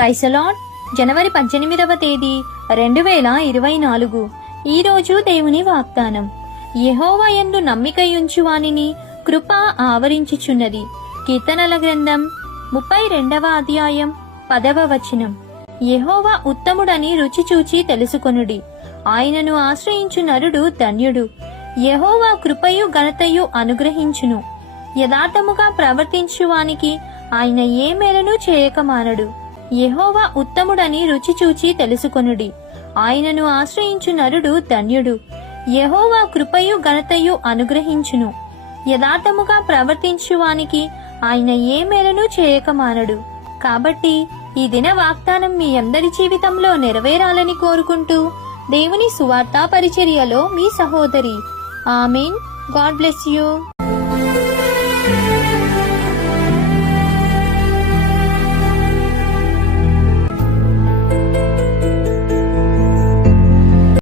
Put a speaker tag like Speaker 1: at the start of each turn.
Speaker 1: ప్రైసలాన్ జనవరి పద్దెనిమిదవ తేదీ రెండు వేల ఇరవై నాలుగు. ఈరోజు దేవుని వాగ్దానం. యహోవయందు యందు వానిని కృప ఆవరించుచున్నది. కీర్తనల గ్రంథం ముప్పై రెండవ అధ్యాయం పదవ వచనం. యహోవా ఉత్తముడని రుచి చూచి తెలుసుకొనుడి. ఆయనను ఆశ్రయించు నరుడు ధన్యుడు. యహోవా కృపయు ఘనతయు అనుగ్రహించును. యథార్థముగా ప్రవర్తించువానికి ఆయన ఏ మేలను చేయకమానడు. యహోవా ఉత్తముడని రుచి చూచి తెలుసుకొనుడి. ఆయనను ఆశ్రయించు నరుడు ధన్యుడు. యహోవా కృపయు ఘనతయు అనుగ్రహించును. యథార్థముగా ప్రవర్తించువానికి ఆయన ఏ మేలను చేయక మానడు కాబట్టి ఈ దిన వాగ్దానం మీ అందరి జీవితంలో నెరవేరాలని కోరుకుంటూ దేవుని సువార్తా పరిచర్యలో మీ సహోదరి. ఆమెన్. God bless you.